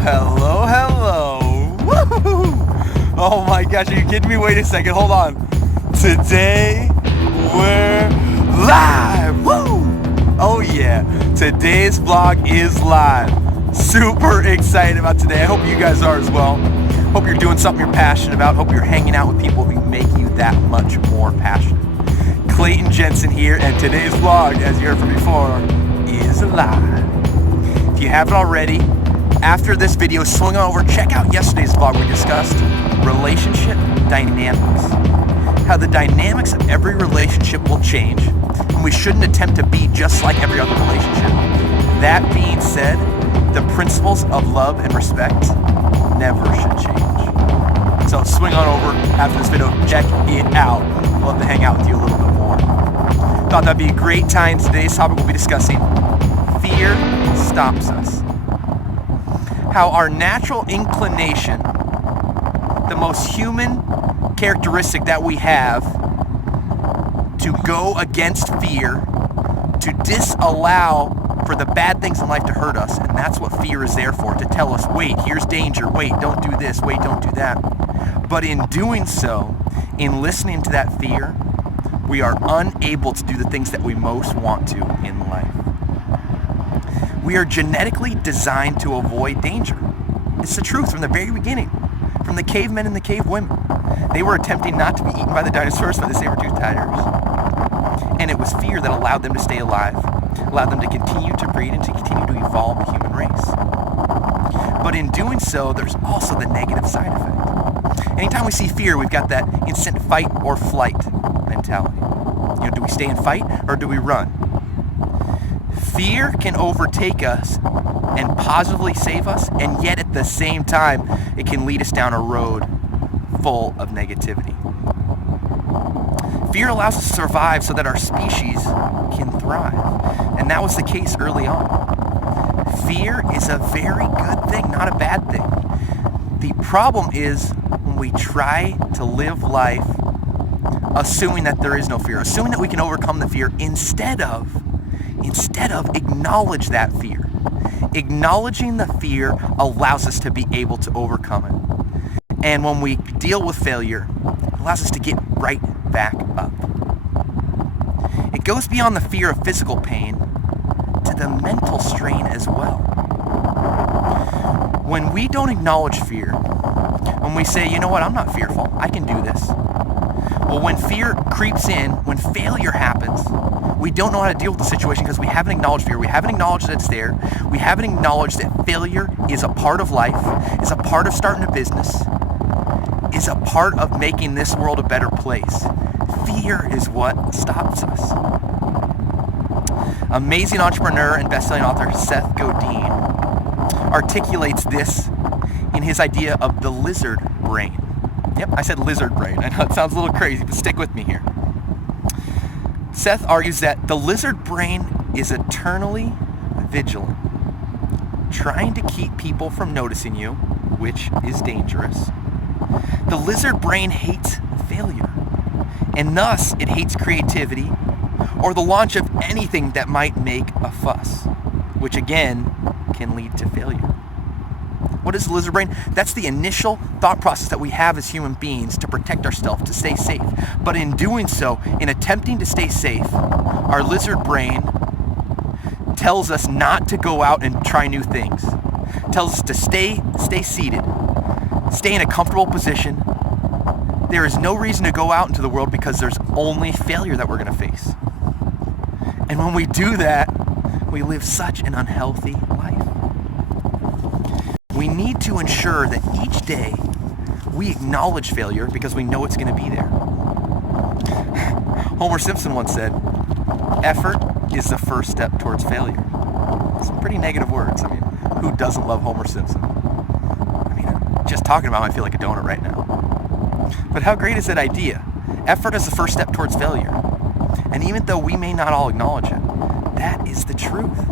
hello, hello. Woo-hoo-hoo. Oh my gosh, are you kidding me? Wait a second, hold on. Today, we're live. Woo! Oh yeah, today's vlog is live. Super excited about today. I hope you guys are as well. Hope you're doing something you're passionate about. Hope you're hanging out with people who make you that much more passionate. Clayton Jensen here, and today's vlog, as you heard from before, is live. If you haven't already, after this video, swing on over, check out yesterday's vlog. We discussed relationship dynamics. How the dynamics of every relationship will change, and we shouldn't attempt to be just like every other relationship. That being said, the principles of love and respect never should change. So swing on over after this video, check it out. I'd love to hang out with you a little bit more. Thought that'd be a great time. Today's topic we'll be discussing fear stops us. How our natural inclination, the most human characteristic that we have, to go against fear, to disallow for the bad things in life to hurt us, and that's what fear is there for, to tell us, wait, here's danger, wait, don't do this, wait, don't do that. But in doing so, in listening to that fear, we are unable to do the things that we most want to in life. We are genetically designed to avoid danger. It's the truth from the very beginning. From the cavemen and the cave women. They were attempting not to be eaten by the dinosaurs, by the saber-toothed tigers. And it was fear that allowed them to stay alive, allowed them to continue to breed and to continue to evolve the human race. But in doing so, there's also the negative side effect. Anytime we see fear, we've got that instant fight or flight mentality. Do we stay and fight or do we run? Fear can overtake us and positively save us, and yet at the same time, it can lead us down a road full of negativity. Fear allows us to survive so that our species can thrive, and that was the case early on. Fear is a very good thing, not a bad thing. The problem is when we try to live life assuming that there is no fear, assuming that we can overcome the fear instead of acknowledge that fear. Acknowledging the fear allows us to be able to overcome it. And when we deal with failure, it allows us to get right back up. It goes beyond the fear of physical pain to the mental strain as well. When we don't acknowledge fear, when we say, you know what, I'm not fearful, I can do this. Well, when fear creeps in, when failure happens, we don't know how to deal with the situation because we haven't acknowledged fear. We haven't acknowledged that it's there. We haven't acknowledged that failure is a part of life, is a part of starting a business, is a part of making this world a better place. Fear is what stops us. Amazing entrepreneur and best-selling author Seth Godin articulates this in his idea of the lizard brain. Yep, I said lizard brain. I know it sounds a little crazy, but stick with me here. Seth argues that the lizard brain is eternally vigilant, trying to keep people from noticing you, which is dangerous. The lizard brain hates failure, and thus it hates creativity or the launch of anything that might make a fuss, which again can lead to failure. What is the lizard brain? That's the initial thought process that we have as human beings to protect ourselves, to stay safe. But in doing so, in attempting to stay safe, our lizard brain tells us not to go out and try new things. Tells us to stay seated, stay in a comfortable position. There is no reason to go out into the world because there's only failure that we're going to face. And when we do that, we live such an unhealthy life. We need to ensure that each day we acknowledge failure because we know it's going to be there. Homer Simpson once said, effort is the first step towards failure. Some pretty negative words. I mean, who doesn't love Homer Simpson? I mean, just talking about him, I feel like a donut right now. But how great is that idea? Effort is the first step towards failure. And even though we may not all acknowledge it, that is the truth.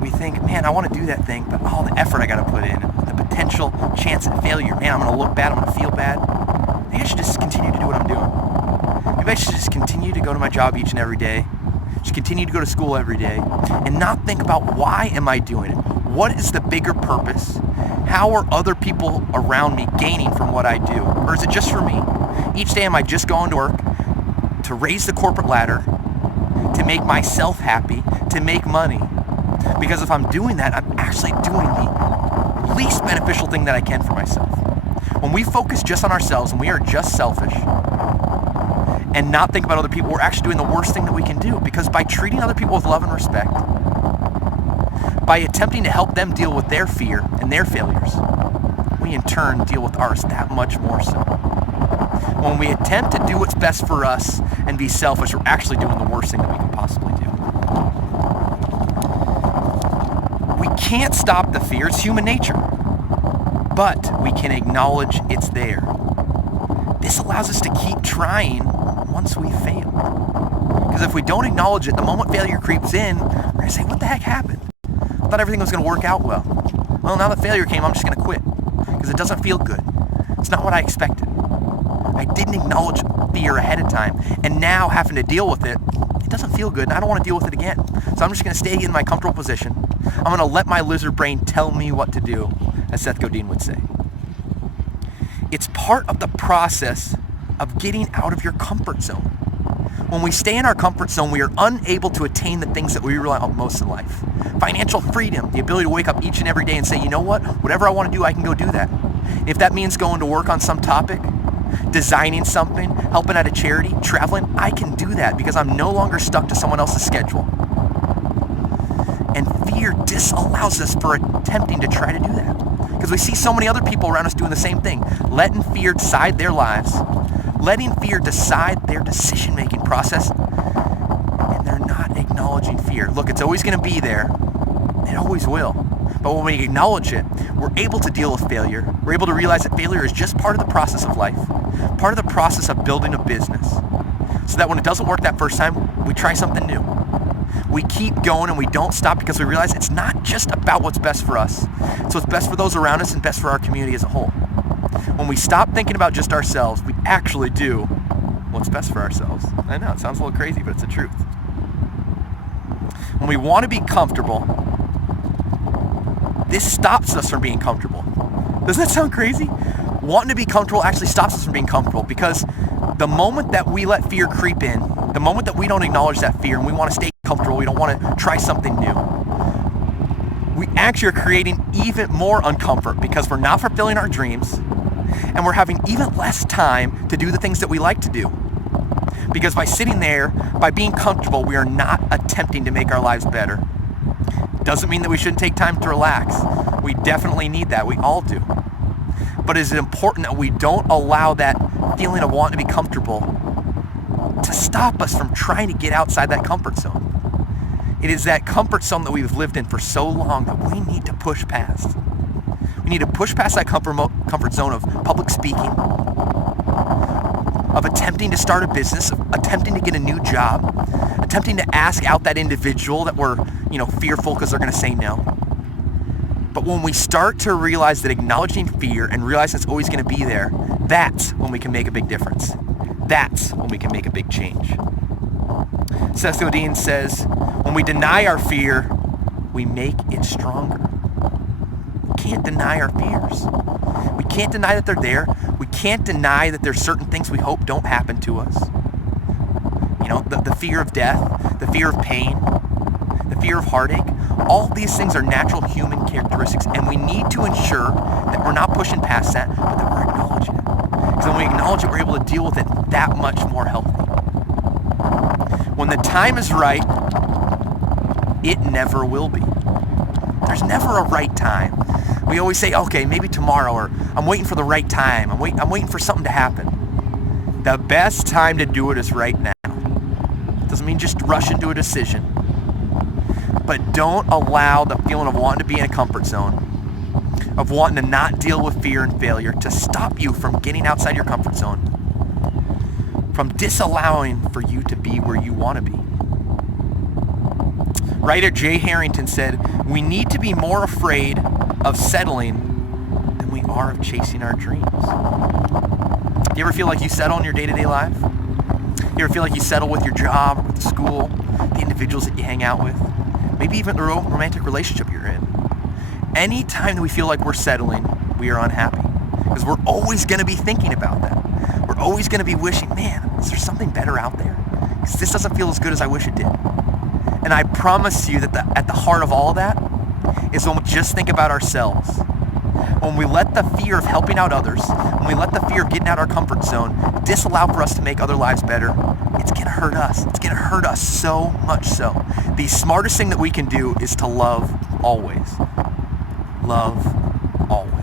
We think, man, I want to do that thing, but all the effort I got to put in, the potential chance at failure, man, I'm going to look bad, I'm going to feel bad. Maybe I should just continue to do what I'm doing. Maybe I should just continue to go to my job each and every day, just continue to go to school every day, and not think about why am I doing it? what is the bigger purpose? How are other people around me gaining from what I do? Or is it just for me? Each day am I just going to work to raise the corporate ladder, to make myself happy, to make money? Because if I'm doing that, I'm actually doing the least beneficial thing that I can for myself. When we focus just on ourselves and we are just selfish and not think about other people, we're actually doing the worst thing that we can do. Because by treating other people with love and respect, by attempting to help them deal with their fear and their failures, we in turn deal with ours that much more so. When we attempt to do what's best for us and be selfish, we're actually doing the worst thing that we can possibly do. We can't stop the fear, it's human nature, but we can acknowledge it's there. This allows us to keep trying once we fail. Because if we don't acknowledge it, the moment failure creeps in, we're going to say, what the heck happened? I thought everything was going to work out well. Well, now that failure came, I'm just going to quit because it doesn't feel good. It's not what I expected. I didn't acknowledge fear ahead of time, and now having to deal with it, it doesn't feel good, and I don't want to deal with it again. So I'm just going to stay in my comfortable position. I'm going to let my lizard brain tell me what to do, as Seth Godin would say. It's part of the process of getting out of your comfort zone. When we stay in our comfort zone, we are unable to attain the things that we rely on most in life. Financial freedom, the ability to wake up each and every day and say, you know what, whatever I want to do, I can go do that. If that means going to work on some topic, designing something, helping at a charity, traveling, I can do that because I'm no longer stuck to someone else's schedule. And fear disallows us for attempting to try to do that. Because we see so many other people around us doing the same thing, letting fear decide their lives, letting fear decide their decision-making process, and they're not acknowledging fear. Look, it's always going to be there. It always will. But when we acknowledge it, we're able to deal with failure. We're able to realize that failure is just part of the process of life, part of the process of building a business, so that when it doesn't work that first time, we try something new. We keep going and we don't stop because we realize it's not just about what's best for us. It's what's best for those around us and best for our community as a whole. When we stop thinking about just ourselves, we actually do what's best for ourselves. I know, it sounds a little crazy, but it's the truth. When we want to be comfortable, this stops us from being comfortable. Doesn't that sound crazy? Wanting to be comfortable actually stops us from being comfortable because the moment that we let fear creep in, the moment that we don't acknowledge that fear and we want to stay comfortable, we don't want to try something new, we actually are creating even more uncomfort because we're not fulfilling our dreams and we're having even less time to do the things that we like to do. Because by sitting there, by being comfortable, we are not attempting to make our lives better. Doesn't mean that we shouldn't take time to relax. We definitely need that. We all do. But is it important that we don't allow that feeling of wanting to be comfortable to stop us from trying to get outside that comfort zone? It is that comfort zone that we've lived in for so long that we need to push past. We need to push past that comfort zone of public speaking, of attempting to start a business, of attempting to get a new job, attempting to ask out that individual that we're, fearful because they're going to say no. But when we start to realize that acknowledging fear and realizing it's always going to be there, that's when we can make a big difference. That's when we can make a big change. Seth Godin says, when we deny our fear, we make it stronger. We can't deny our fears. We can't deny that they're there. We can't deny that there's certain things we hope don't happen to us. The fear of death, the fear of pain, the fear of heartache. All these things are natural human characteristics, and we need to ensure that we're not pushing past that, but that we're acknowledging it. Because when we acknowledge it, we're able to deal with it that much more healthy. When the time is right, it never will be. There's never a right time. We always say, okay, maybe tomorrow, or I'm waiting for the right time. I'm waiting for something to happen. The best time to do it is right now. Doesn't mean just rush into a decision. But don't allow the feeling of wanting to be in a comfort zone, of wanting to not deal with fear and failure, to stop you from getting outside your comfort zone, from disallowing for you to be where you want to be. Writer Jay Harrington said, we need to be more afraid of settling than we are of chasing our dreams. Do you ever feel like you settle in your day-to-day life? You ever feel like you settle with your job, with the school, the individuals that you hang out with? Maybe even the romantic relationship you're in. Anytime that we feel like we're settling, we are unhappy. Because we're always going to be thinking about that. We're always going to be wishing, man, is there something better out there? Because this doesn't feel as good as I wish it did. And I promise you that at the heart of all of that is when we just think about ourselves. When we let the fear of helping out others, when we let the fear of getting out of our comfort zone disallow for us to make other lives better, it's going to hurt us. It's going to hurt us so much so. The smartest thing that we can do is to love always. Love always.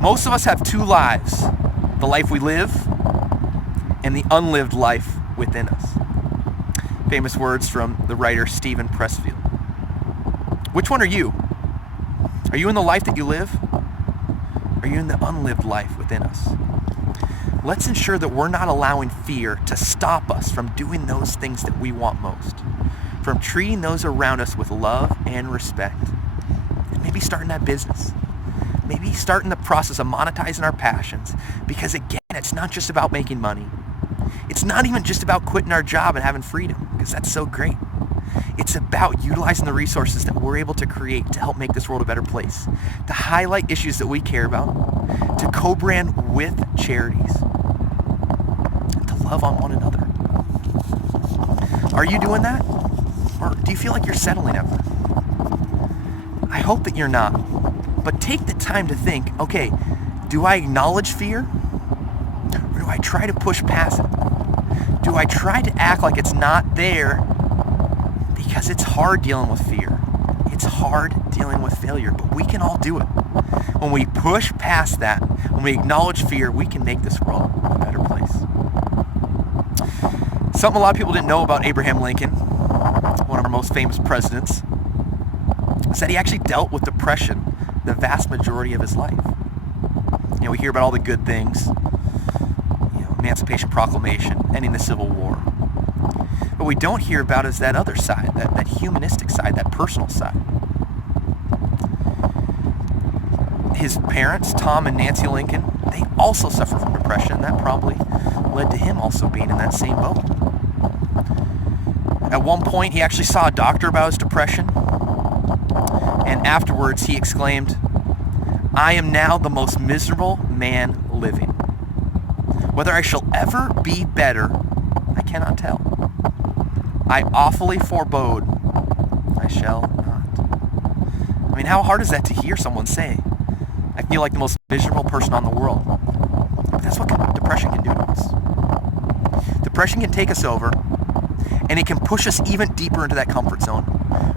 Most of us have two lives, the life we live and the unlived life within us. Famous words from the writer Stephen Pressfield. Which one are you? Are you in the life that you live? Are you in the unlived life within us? Let's ensure that we're not allowing fear to stop us from doing those things that we want most, from treating those around us with love and respect, and maybe starting that business. Maybe starting the process of monetizing our passions, because again, it's not just about making money. It's not even just about quitting our job and having freedom, because that's so great. It's about utilizing the resources that we're able to create to help make this world a better place, to highlight issues that we care about, to co-brand with charities, and to love on one another. Are you doing that? Or do you feel like you're settling ever? I hope that you're not. But take the time to think, okay, do I acknowledge fear? Or do I try to push past it? Do I try to act like it's not there? Because it's hard dealing with fear. It's hard dealing with failure, but we can all do it. When we push past that, when we acknowledge fear, we can make this world a better place. Something a lot of people didn't know about Abraham Lincoln, one of our most famous presidents, is that he actually dealt with depression the vast majority of his life. You know, we hear about all the good things, Emancipation Proclamation, ending the Civil War. What we don't hear about is that other side, that humanistic side, that personal side. His parents, Tom and Nancy Lincoln, they also suffer from depression. That probably led to him also being in that same boat. At one point, he actually saw a doctor about his depression, and afterwards he exclaimed, "I am now the most miserable man living. Whether I shall ever be better, I cannot tell. I awfully forebode I shall not." I mean, how hard is that to hear someone say? I feel like the most miserable person on the world. But that's what depression can do to us. Depression can take us over, and it can push us even deeper into that comfort zone,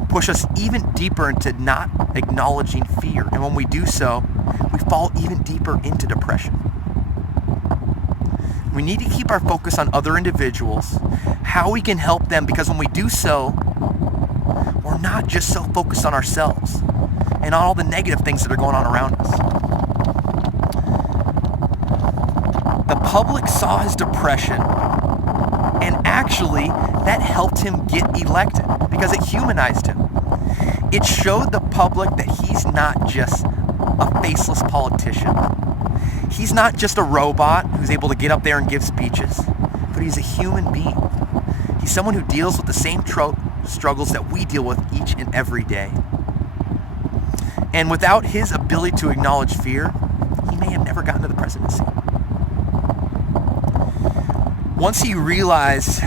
push us even deeper into not acknowledging fear. And when we do so, we fall even deeper into depression. We need to keep our focus on other individuals, how we can help them, because when we do so, we're not just so focused on ourselves and on all the negative things that are going on around us. The public saw his depression, and actually that helped him get elected because it humanized him. It showed the public that he's not just a faceless politician. He's not just a robot who's able to get up there and give speeches, but he's a human being. He's someone who deals with the same struggles that we deal with each and every day. And without his ability to acknowledge fear, he may have never gotten to the presidency. Once he realized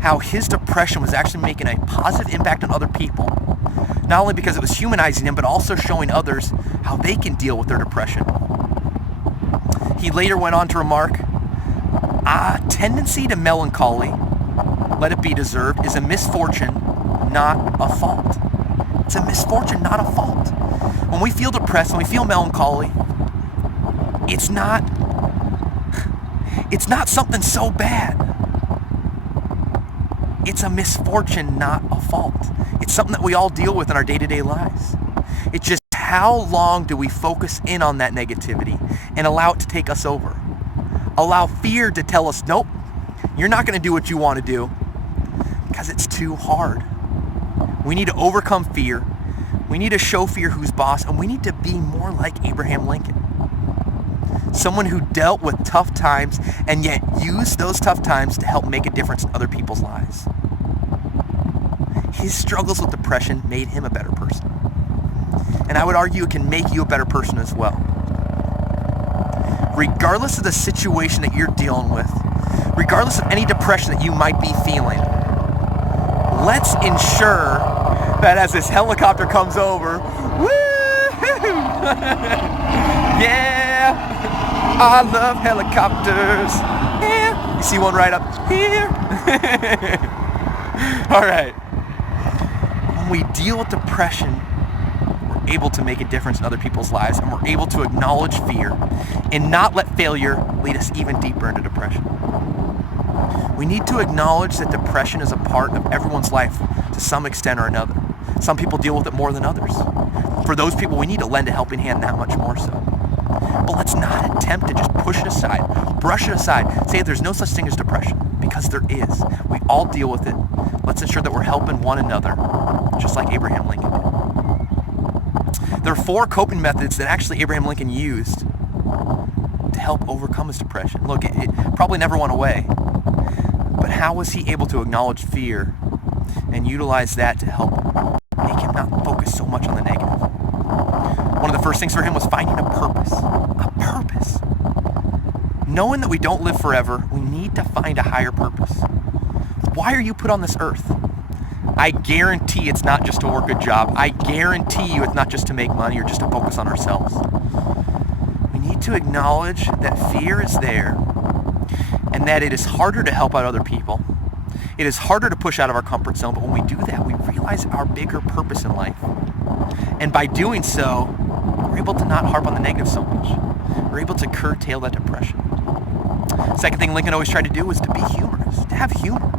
how his depression was actually making a positive impact on other people, not only because it was humanizing him, but also showing others how they can deal with their depression. He later went on to remark, "A tendency to melancholy, let it be deserved, is a misfortune, not a fault." It's a misfortune, not a fault. When we feel depressed, when we feel melancholy, it's not something so bad. It's a misfortune, not a fault. It's something that we all deal with in our day-to-day lives. It's just how long do we focus in on that negativity and allow it to take us over? Allow fear to tell us, nope, you're not going to do what you want to do because it's too hard. We need to overcome fear. We need to show fear who's boss, and we need to be more like Abraham Lincoln. Someone who dealt with tough times and yet used those tough times to help make a difference in other people's lives. His struggles with depression made him a better person. And I would argue it can make you a better person as well. Regardless of the situation that you're dealing with, regardless of any depression that you might be feeling, let's ensure that as this helicopter comes over, woo-hoo! Yeah, I love helicopters. Yeah, you see one right up here. All right. When we deal with depression, we're able to make a difference in other people's lives, and we're able to acknowledge fear and not let failure lead us even deeper into depression. We need to acknowledge that depression is a part of everyone's life to some extent or another. Some people deal with it more than others. For those people, we need to lend a helping hand that much more so. But let's not attempt to just push it aside, brush it aside, say there's no such thing as depression, because there is. We all deal with it. Let's ensure that we're helping one another, just like Abraham Lincoln did. There are 4 coping methods that actually Abraham Lincoln used to help overcome his depression. Look, it probably never went away, but how was he able to acknowledge fear and utilize that to help make him not focus so much on the negative? One of the first things for him was finding a purpose. A purpose. Knowing that we don't live forever, we need to find a higher purpose. Why are you put on this earth? I guarantee it's not just to work a job. I guarantee you it's not just to make money or just to focus on ourselves. We need to acknowledge that fear is there and that it is harder to help out other people. It is harder to push out of our comfort zone, but when we do that, we realize our bigger purpose in life. And by doing so, we're able to not harp on the negative so much. We're able to curtail that depression. Second thing Lincoln always tried to do was to be humorous, to have humor.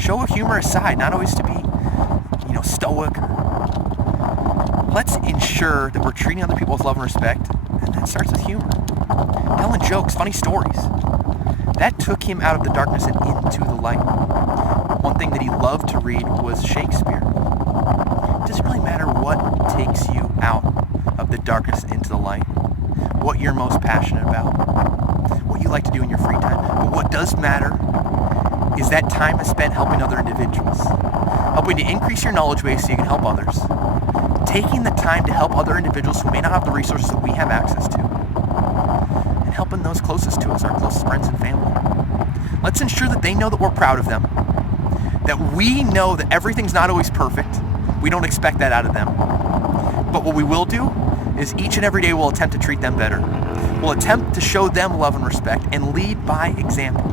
Show a humorous side, not always to be, stoic. Let's ensure that we're treating other people with love and respect, and that starts with humor. Telling jokes, funny stories. That took him out of the darkness and into the light. One thing that he loved to read was Shakespeare. It doesn't really matter what takes you out of the darkness and into the light, what you're most passionate about, what you like to do in your free time. But what does matter is that time is spent helping other individuals, helping to increase your knowledge base so you can help others, taking the time to help other individuals who may not have the resources that we have access to, and helping those closest to us, our closest friends and family. Let's ensure that they know that we're proud of them, that we know that everything's not always perfect. We don't expect that out of them. But what we will do is each and every day we'll attempt to treat them better. We'll attempt to show them love and respect and lead by example.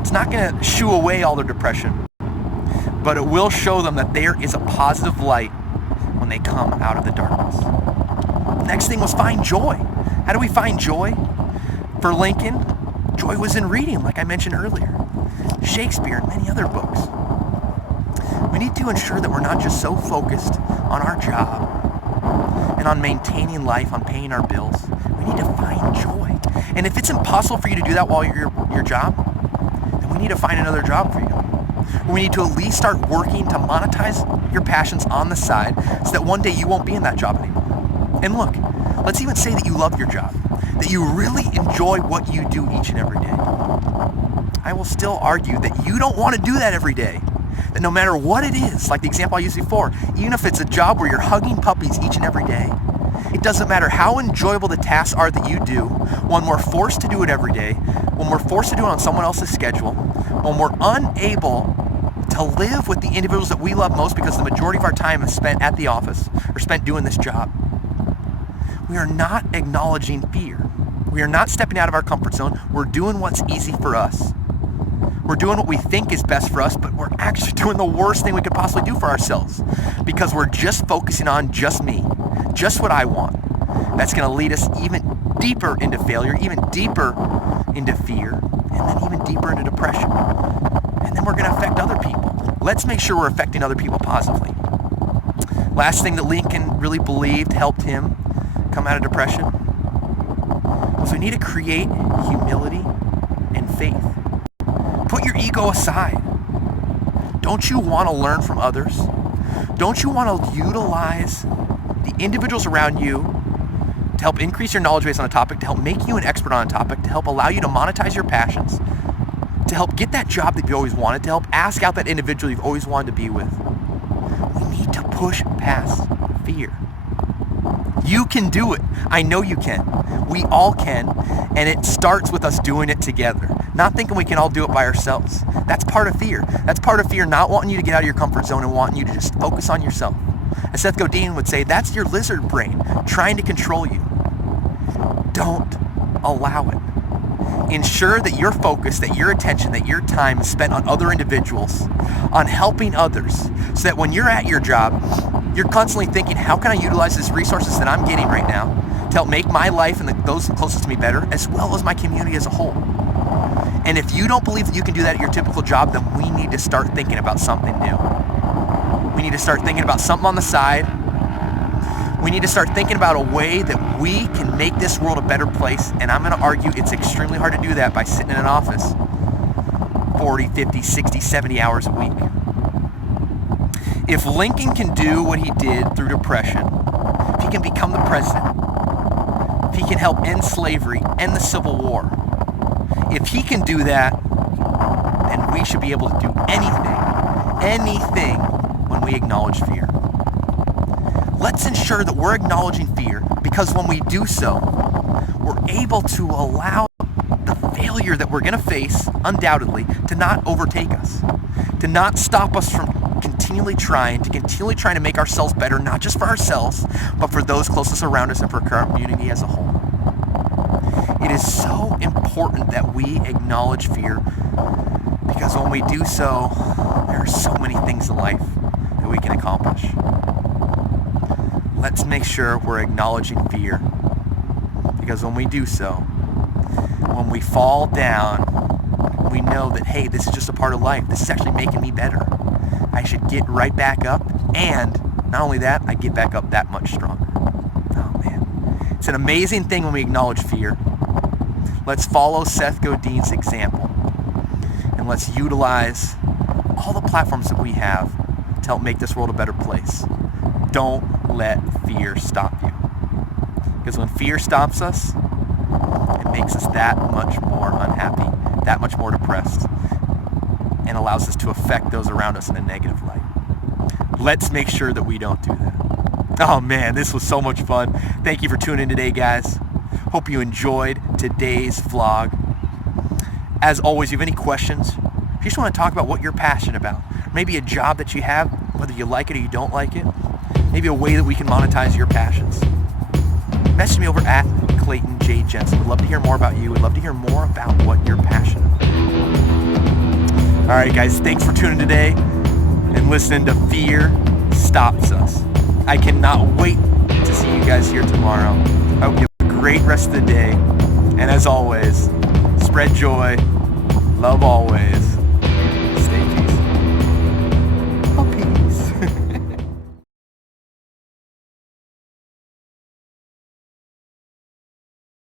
It's not going to shoo away all their depression, but it will show them that there is a positive light when they come out of the darkness. The next thing was find joy. How do we find joy? For Lincoln, joy was in reading, like I mentioned earlier. Shakespeare and many other books. We need to ensure that we're not just so focused on our job and on maintaining life, on paying our bills. We need to find joy. And if it's impossible for you to do that while you're your job, then we need to find another job for you. We need to at least start working to monetize your passions on the side so that one day you won't be in that job anymore. And look, let's even say that you love your job, that you really enjoy what you do each and every day. I will still argue that you don't want to do that every day. That no matter what it is, like the example I used before, even if it's a job where you're hugging puppies each and every day, it doesn't matter how enjoyable the tasks are that you do, when we're forced to do it every day, when we're forced to do it on someone else's schedule, when we're unable to live with the individuals that we love most because the majority of our time is spent at the office or spent doing this job. We are not acknowledging fear. We are not stepping out of our comfort zone. We're doing what's easy for us. We're doing what we think is best for us, but we're actually doing the worst thing we could possibly do for ourselves because we're just focusing on just me, just what I want. That's going to lead us even deeper into failure, even deeper into fear, and then even deeper into depression. And then we're going to affect other people. Let's make sure we're affecting other people positively. Last thing that Lincoln really believed helped him come out of depression was we need to create humility and faith. Put your ego aside. Don't you want to learn from others? Don't you want to utilize the individuals around you to help increase your knowledge base on a topic, to help make you an expert on a topic, to help allow you to monetize your passions, to help get that job that you always wanted, to help ask out that individual you've always wanted to be with? We need to push past fear. You can do it. I know you can. We all can, and it starts with us doing it together. Not thinking we can all do it by ourselves. That's part of fear. That's part of fear not wanting you to get out of your comfort zone and wanting you to just focus on yourself. As Seth Godin would say, that's your lizard brain trying to control you. Don't allow it. Ensure that your focus, that your attention, that your time is spent on other individuals, on helping others, so that when you're at your job, you're constantly thinking, how can I utilize these resources that I'm getting right now to help make my life and those closest to me better, as well as my community as a whole? And if you don't believe that you can do that at your typical job, then we need to start thinking about something new. We need to start thinking about something on the side. We need to start thinking about a way that we can make this world a better place. And I'm going to argue it's extremely hard to do that by sitting in an office 40, 50, 60, 70 hours a week. If Lincoln can do what he did through depression, if he can become the president, if he can help end slavery, end the Civil War, if he can do that, then we should be able to do anything when we acknowledge fear. Let's ensure that we're acknowledging fear, because when we do so, we're able to allow the failure that we're going to face, undoubtedly, to not overtake us, to not stop us from continually trying to make ourselves better, not just for ourselves, but for those closest around us and for our community as a whole. It is so important that we acknowledge fear, because when we do so, there are so many things in life that we can accomplish. Let's make sure we're acknowledging fear, because when we do so, when we fall down, we know that, hey, this is just a part of life. This is actually making me better. I should get right back up, and not only that, I get back up that much stronger. Oh man, it's an amazing thing when we acknowledge fear. Let's follow Seth Godin's example, and let's utilize all the platforms that we have to help make this world a better place. Don't let fear stop you, because when fear stops us, it makes us that much more unhappy, that much more depressed, and allows us to affect those around us in a negative light. Let's make sure that we don't do that. Oh man, this was so much fun. Thank you for tuning in today, guys. Hope you enjoyed today's vlog. As always, if you have any questions, if you just want to talk about what you're passionate about, maybe a job that you have, whether you like it or you don't like it, maybe a way that we can monetize your passions, message me over at Clayton J. Jensen. We'd love to hear more about you. We'd love to hear more about what you're passionate about. All right, guys, thanks for tuning in today and listening to Fear Stops Us. I cannot wait to see you guys here tomorrow. I hope you have a great rest of the day. And as always, spread joy, love always,